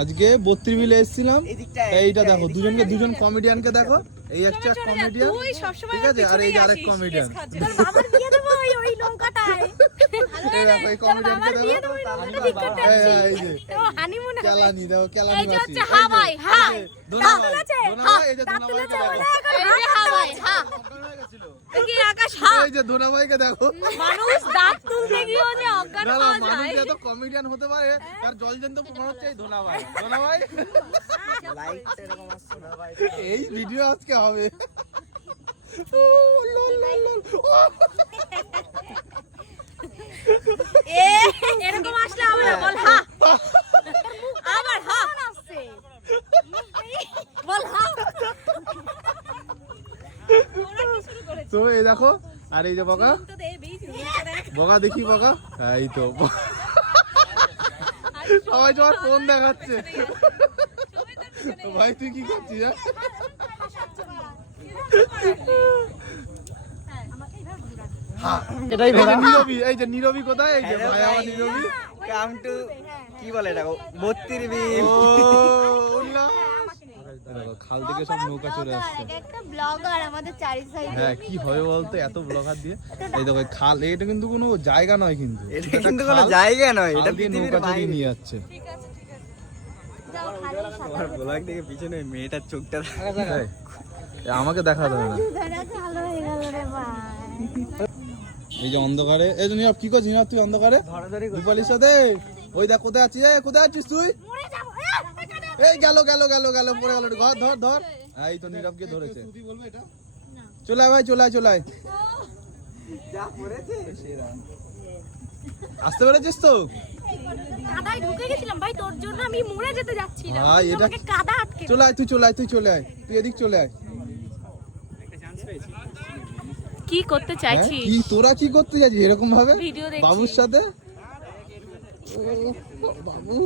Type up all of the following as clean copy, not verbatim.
আজকে 32 বিলে এসেছিলাম। এইটা দেখো, দুজন কমেডিয়ানকে দেখো। এই একটা কমেডিয়ান, ঠিক আছে, আর এই আরেক কমেডিয়ান। তোর বাবার বিয়ে দেব ওই নৌকাটায়। এই দেখো, এই কমেডিয়ানকে দেখো। এই যে হানিমুন হবে। কেলানি দেখো, কেলানি এই যে মাসি। হচ্ছে হ্যাঁ ভাই, হ্যাঁ। ধন্যবাদ। এই যে হ্যাঁ ভাই, হ্যাঁ। কি আকাশ, হ্যাঁ। এই যে ধন্যবাদকে দেখো। মানুষ দাঁত তুলতে গিয়েও যে অজ্ঞান না, হয়ে মানুষ যায়। যত কমেডিয়ান হতে পারে তার জলজন্ত প্রমাণ হচ্ছে এই ধন্যবাদ। এই ভিডিও আজকে হবে। এরকম আসলে হবে না, বল হ্যাঁ। আবার হ্যাঁ আসছে, বল হ্যাঁ। তো এই দেখো, আর এই যে বকা বকা দেখি বকা, এই তো সবাই তোমার ফোন দেখাচ্ছে। ভাই তুই কি করছিস? এটাই ঘোড়া। নীরবী, এই যে নীরবী কোথায়? এই যে ভাই আমার নীরবী। কাম টু কি বলে এটা, 32 বিল। দেখো, খাল থেকে সব নৌকা চলে আসছে। একটা ব্লগার আমাদের চারি সাইডে। হ্যাঁ, কি হবে বলতো এত ব্লগার দিয়ে? এই দেখো, খাল, এটা কিন্তু কোনো জায়গা নয়, কিন্তু এটা কিন্তু কোনো জায়গা নয়, এটা খাল দিয়ে পৃথিবীর নৌকা চালিয়ে বাইরে। নিয়ে যাচ্ছে। আমার ব্লগ দেখে পিছনে মেয়েটার চোখটা এই, আমাকে দেখাতে হবে না। ভালো হয়ে গেল রে ভাই। এই যে অন্ধকারে, এই যে নীরব কি করছিস? নীরব তুই অন্ধকারে ধরাধরি রূপালির সাথে, ওই দেখ কোথায় আছিস? কোথায় আছিস তুই? মরে যাব। এই গেল পড়ে গেল। ধর। এই তো নীরবকে ধরেছে। চলে আয় ভাই, চলে আয়। যা পড়েছে সেরা। আসতে পেরেছিস তো? কাদায় ঢুকে গেছিলাম ভাই, তোর জন্য আমি মরে যেতে যাচ্ছিলাম। ভাই, এটা আমাকে কাদা আটকে। চলে আয়, তুই এদিক চলে আয়। কি করতে হ্যাঁ, কি তোরা কি করতে যাচ্ছিস এরকম ভাবে ভিডিও দেখছি। বাবুর সাথে? বাবু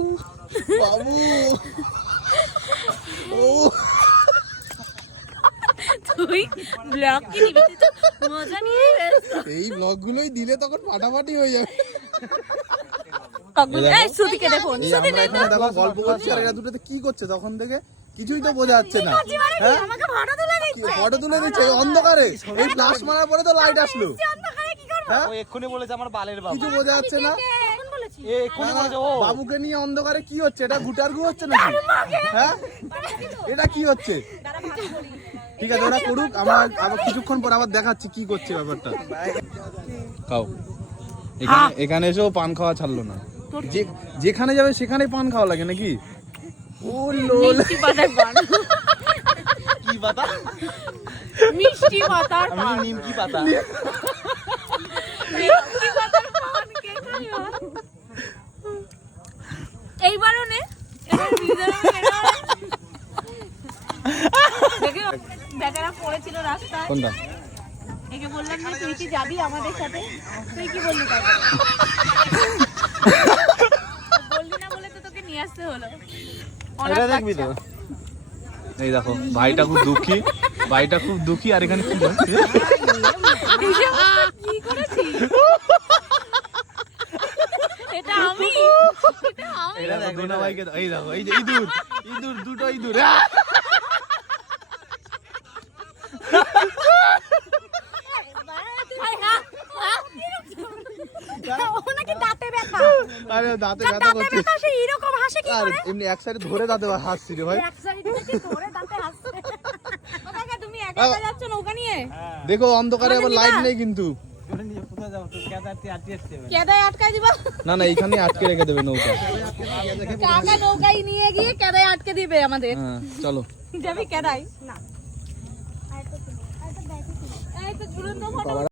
ও তুই ব্লগ কি নিবি? তুই তো মজা নিয়েই ব্যস্ত। এই ব্লগ গুলোই দিলে তখন ফাটাফাটি হয়ে যাবে। এই শ্রুতিকে দেখুন, এই শ্রুতি আমরা নেই তো। এখানে দেখো গল্প করছি, আর এরা দুটোতে কি করছে তখন থেকে কিছুই তো বোঝা যাচ্ছে না। হ্যাঁ, আমাকে ফটো তুলে দিচ্ছে। ফটো তুলে দিচ্ছে এই অন্ধকারে। এই ফ্লাশ মারার পরে তো লাইট আসলো। অন্ধকারে কি করব? হ্যাঁ, ও এক্ষুনি বলেছে আমার বালের বাবু। কিছু বোঝা যাচ্ছে না। কখন বলেছি? এ এক্ষুনি বলেছে ও। বাবুকে নিয়ে অন্ধকারে কি হচ্ছে? এটা গুটারগু হচ্ছে নাকি? হ্যাঁ, এটা কি হচ্ছে? ঠিক আছে, ওরা করুক, আমরা আবার কিছুক্ষণ পর আবার দেখাচ্ছি কি করছে ব্যাপারটা। খাও, এখানে এসেও পান খাওয়া ছাড়লো না। যেখানে যাবে সেখানে পান খাওয়া লাগে নাকি? ও লোল, মিষ্টি পাতার পান। কি পাতা? মিষ্টি পাতার আমি পান। নিমকি পাতা। মিষ্টি পাতার পান কে খায়? এইবারও নে। এবার বিজয়ও এরা দেখে বেচারা পড়েছিল রাস্তায়। কোনটা? একে বললাম যে তুই কি যাবি আমাদের সাথে? তুই কি বললি তাকে? বললি না বলে তো তোকে নিয়ে আসতে হলো। এটা দেখবি তো? এই দেখো, ভাইটা খুব দুঃখী, আর এখানে কি হচ্ছে? কি করেছিস? এটা আমি। এটা দেখো দোনা ভাইকে এই দেখো, এই যে ইঁদুর দুটো ইঁদুর। ওনাকে দাঁতে ব্যথা। আরে দাঁতে ব্যথা দাঁতে করছে। ব্যথা, সে এরকম হাসে কি আর করে? এমনি এক সাইডে ধরে দাঁতে হাসছি রে ভাই। এক সাইডে থেকে ধরে দাঁতে হাসছে। ওটাকে তুমি একা একা যাচ্ছ নৌকা নিয়ে? দেখো অন্ধকারে আবার লাইট নেই কিন্তু। কোথায় যাও তো? কেদারতে আটকে আসছে। কেদায় আটকাই দিবা? না, এইখানে আটকে রেখে দেবে নৌকা। কাকা নৌকায় নিয়ে গিয়ে কেদায় আটকে দিবে আমাদের। হ্যাঁ, চলো। যাবি কেদায়? না। এই তো ঝুলন্ত ফটো।